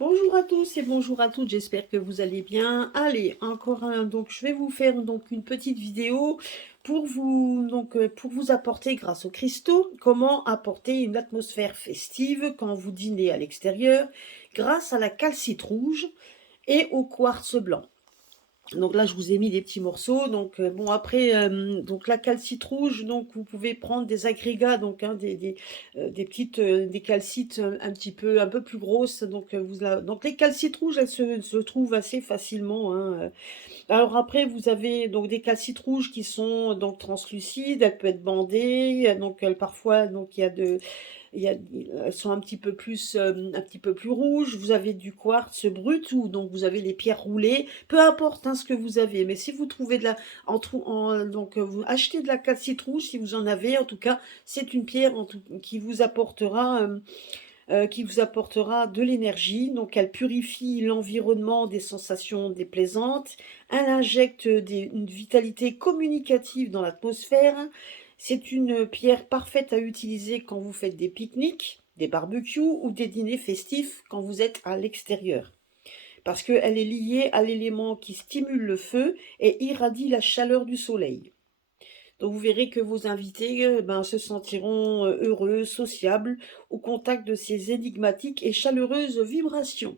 Bonjour à tous et bonjour à toutes, j'espère que vous allez bien. Allez, encore un, donc je vais vous faire donc une petite vidéo pour vous apporter grâce aux cristaux, comment apporter une atmosphère festive quand vous dînez à l'extérieur grâce à la calcite rouge et au quartz blanc. Donc là, je vous ai mis des petits morceaux. Donc bon, après, donc la calcite rouge, donc vous pouvez prendre des agrégats, donc hein, des petites des calcites un peu plus grosses. Donc donc les calcites rouges, elles se trouvent assez facilement, hein. Alors après, vous avez donc des calcites rouges qui sont donc translucides. Elles peuvent être bandées. Donc parfois, donc elles sont un petit peu plus rouges. Vous avez du quartz brut ou donc vous avez les pierres roulées. Peu importe hein, ce que vous avez. Mais si vous trouvez donc vous achetez de la calcite rouge si vous en avez. En tout cas, c'est une pierre qui vous apportera de l'énergie. Donc, elle purifie l'environnement des sensations déplaisantes. Elle injecte une vitalité communicative dans l'atmosphère. C'est une pierre parfaite à utiliser quand vous faites des pique-niques, des barbecues ou des dîners festifs quand vous êtes à l'extérieur. Parce qu'elle est liée à l'élément qui stimule le feu et irradie la chaleur du soleil. Donc vous verrez que vos invités se sentiront heureux, sociables, au contact de ces énigmatiques et chaleureuses vibrations.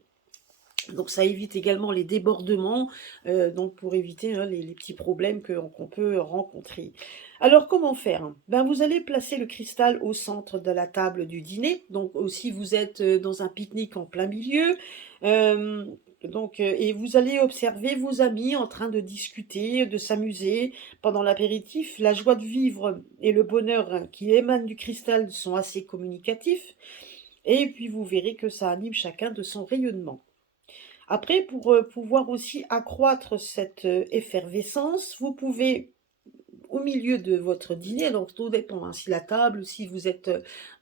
Donc ça évite également les débordements, donc pour éviter hein, les petits problèmes qu'on peut rencontrer. Alors comment faire? Vous allez placer le cristal au centre de la table du dîner. Donc aussi vous êtes dans un pique-nique en plein milieu. euh, et vous allez observer vos amis en train de discuter, de s'amuser pendant l'apéritif. La joie de vivre et le bonheur hein, qui émanent du cristal sont assez communicatifs. Et puis vous verrez que ça anime chacun de son rayonnement. Après, pour pouvoir aussi accroître cette effervescence, vous pouvez, au milieu de votre dîner, donc tout dépend, hein, si la table, si vous êtes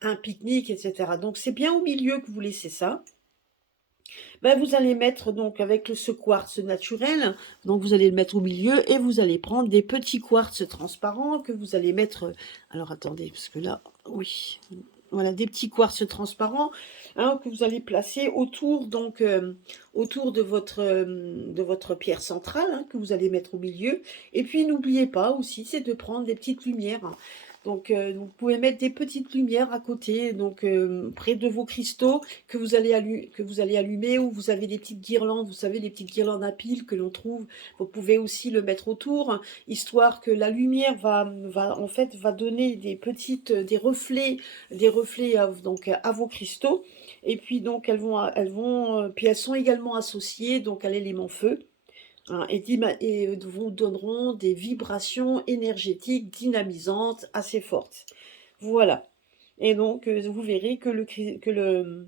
un pique-nique, etc. Donc c'est bien au milieu que vous laissez ça. Vous allez mettre donc avec ce quartz naturel, donc vous allez le mettre au milieu et vous allez prendre des petits quartz transparents que vous allez mettre. Alors attendez, parce que là, oui, voilà, des petits quartz transparents hein, que vous allez placer autour autour de votre pierre centrale hein, que vous allez mettre au milieu. Et puis n'oubliez pas aussi, c'est de prendre des petites lumières. Donc vous pouvez mettre des petites lumières à côté, donc près de vos cristaux que vous allez allumer, ou vous avez des petites guirlandes, vous savez, les petites guirlandes à piles que l'on trouve. Vous pouvez aussi le mettre autour, hein, histoire que la lumière en fait, va donner des reflets à vos cristaux. Et puis donc puis elles sont également associées donc à l'élément feu. Hein, et vous donneront des vibrations énergétiques dynamisantes assez fortes. Voilà. Et donc, vous verrez que le,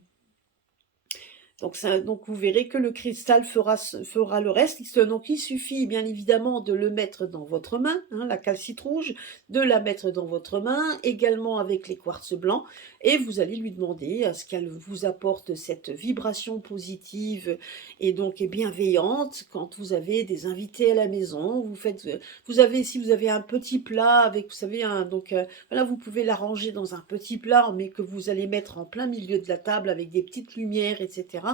donc vous verrez que le cristal fera le reste. Donc il suffit bien évidemment de le mettre dans votre main, hein, la calcite rouge, de la mettre dans votre main, également avec les quartz blancs, et vous allez lui demander à ce qu'elle vous apporte cette vibration positive et donc et bienveillante quand vous avez des invités à la maison. Si vous avez un petit plat avec, vous savez, voilà, vous pouvez l'arranger dans un petit plat, mais que vous allez mettre en plein milieu de la table avec des petites lumières, etc.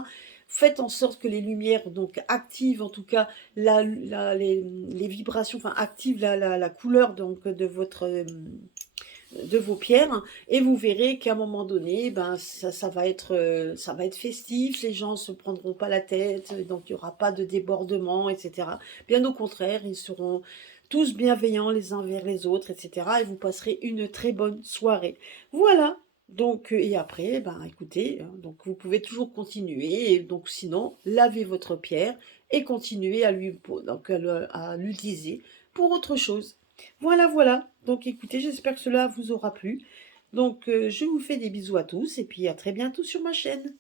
Faites en sorte que les lumières donc activent en tout cas les vibrations, enfin activent la couleur donc de vos pierres, et vous verrez qu'à un moment donné, ça va être festif, les gens se prendront pas la tête, donc il n'y aura pas de débordement, etc. Bien au contraire, ils seront tous bienveillants les uns vers les autres, etc. Et vous passerez une très bonne soirée. Voilà. Donc, et après, écoutez, hein, donc vous pouvez toujours continuer. Et donc, sinon, lavez votre pierre et continuez à l'utiliser pour autre chose. Voilà, voilà. Donc écoutez, j'espère que cela vous aura plu. Donc je vous fais des bisous à tous et puis à très bientôt sur ma chaîne.